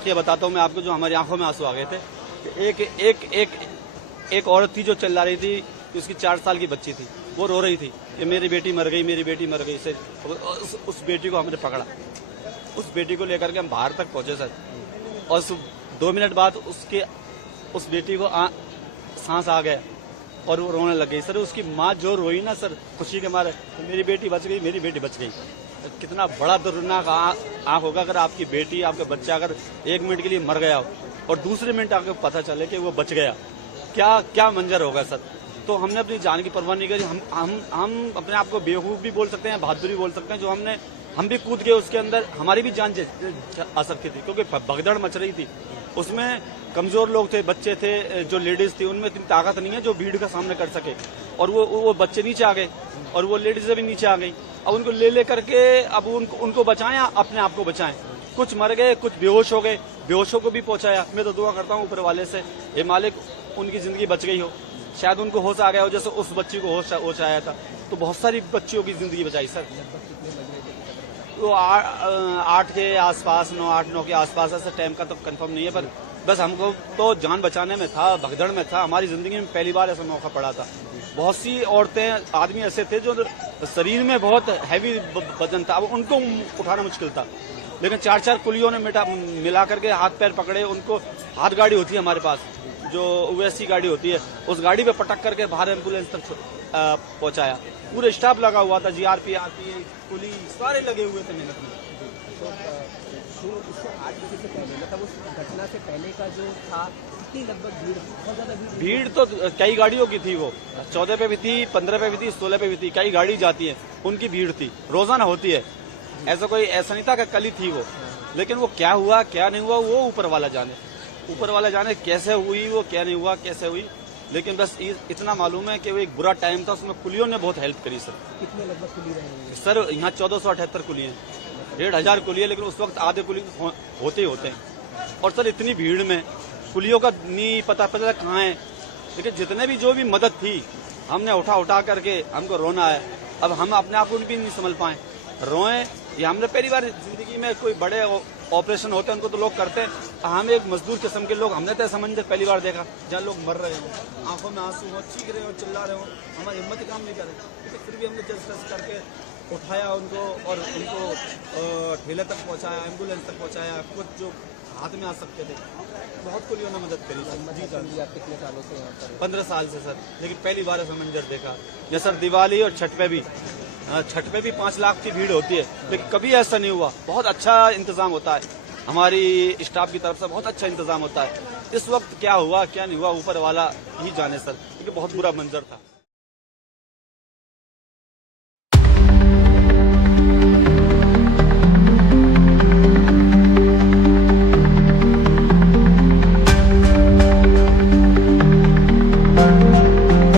वाकया बताता हूँ मैं आपको, जो हमारी आंखों में आंसू आ गए थे। एक औरत थी जो चिल्ला रही थी, उसकी 4 साल की बच्ची थी, वो रो रही थी कि मेरी बेटी मर गई, मेरी बेटी मर गई। से उस बेटी को हमने पकड़ा, उस बेटी को लेकर के हम बाहर तक पहुंचे सर, और 2 मिनट बाद उस बेटी को सांस आ गया और वो रोने लग गई सर। उसकी माँ जो रोई ना सर, खुशी के मारे, तो मेरी बेटी बच गई, मेरी बेटी बच गई। कितना बड़ा दर्दनाक आंख होगा अगर आपकी बेटी, आपका बच्चा अगर 1 मिनट के लिए मर गया और दूसरे मिनट आपको पता चले कि वो बच गया, क्या मंजर होगा सर। तो हमने अपनी जान की परवाह नहीं करी। हम अपने आप को बेवकूफ भी बोल सकते हैं, बहादुर भी बोल सकते हैं, जो हम भी कूद गए उसके अंदर, हमारी भी जान आ सकती थी, क्योंकि भगदड़ मच रही थी। उसमें कमजोर लोग थे, बच्चे थे, जो लेडीज थी, उनमें इतनी ताकत नहीं है जो भीड़ का सामना कर सके। और वो बच्चे नीचे आ गए और वो लेडीजें भी नीचे आ गई। अब उनको ले करके अब उनको बचाएं, अपने आप को बचाएं। कुछ मर गए, कुछ बेहोश हो गए, बेहोशों को भी पहुंचाया। मैं तो दुआ करता हूँ ऊपर वाले से, ये मालिक उनकी जिंदगी बच गई हो, शायद उनको होश आ गया हो, जैसे उस बच्ची को होश आया था। तो बहुत सारी बच्चियों की जिंदगी बचाई सर। वो 8 के आसपास, 9 के आसपास, ऐसा टाइम का तो कंफर्म नहीं है, पर बस हमको तो जान बचाने में था, भगदड़ में था। हमारी जिंदगी में पहली बार ऐसा मौका पड़ा था। बहुत सी औरतें, आदमी ऐसे थे जो शरीर में बहुत हैवी वजन था, अब उनको उठाना मुश्किल था, लेकिन 4 कुलियों ने मिला करके हाथ पैर पकड़े उनको। हाथ गाड़ी होती है हमारे पास, जो ओवैसी गाड़ी होती है, उस गाड़ी पे पटक करके बाहर एम्बुलेंस तक पहुंचाया। पूरे स्टाफ लगा हुआ था, जीआरपी, आरपीएफ, पुलिस, सारे लगे हुए थे मेहनत में। तो उससे 8 बजे से पहले, मतलब उस घटना से पहले का जो था, कितनी लगभग भीड़, बहुत ज्यादा भीड़ तो कई गाड़ियों की थी। वो 14 पे भी थी, 15 पे भी थी, 16 पे भी थी, कई गाड़ी जाती है, उनकी भीड़ थी, रोजाना होती है। ऐसा नहीं था कि कल ही थी वो, लेकिन वो क्या हुआ क्या नहीं हुआ वो ऊपर वाला जाने कैसे हुई, वो क्या नहीं हुआ कैसे हुई। लेकिन बस इतना मालूम है कि वो एक बुरा टाइम था, उसमें कुलियों ने बहुत हेल्प करी सर। कितने लगभग कुली रहे सर यहाँ 1478 कुली हैं, 1500 कुली है, लेकिन उस वक्त आधे कुली होते ही होते हैं। और सर इतनी भीड़ में कुलियों का नहीं पता कहाँ है, लेकिन जितने भी जो भी मदद थी हमने उठा करके, हमको रोना है। अब हम अपने आप को भी नहीं संभल पाए, रोए। ये हमने पहली बार जिंदगी में, कोई बड़े ऑपरेशन होते हैं उनको तो लोग करते हैं, हम एक मजदूर किस्म के लोग, हमने तो ऐसा मंजर पहली बार देखा जहाँ लोग मर रहे हो, आंखों में आंसू हो, चीख रहे हो, चिल्ला रहे हो, हमारी हिम्मत ही काम नहीं कर रही। फिर भी हमने जल्द करके उठाया उनको और उनको ठेले तक पहुंचाया, एम्बुलेंस तक पहुंचाया। कुछ जो हाथ में आ सकते थे, बहुत कुलियों ने मदद करी सर। जी सर, आप कितने सालों से यहाँ पर? 15 साल से सर, लेकिन पहली बार ऐसा मंजर देखा। या सर दिवाली और छठ पे भी 5 लाख की भीड़ होती है, लेकिन कभी ऐसा नहीं हुआ। बहुत अच्छा इंतजाम होता है, हमारी स्टाफ की तरफ से बहुत अच्छा इंतजाम होता है। इस वक्त क्या हुआ क्या नहीं हुआ ऊपर वाला ही जाने सर, क्योंकि बहुत बुरा मंजर था।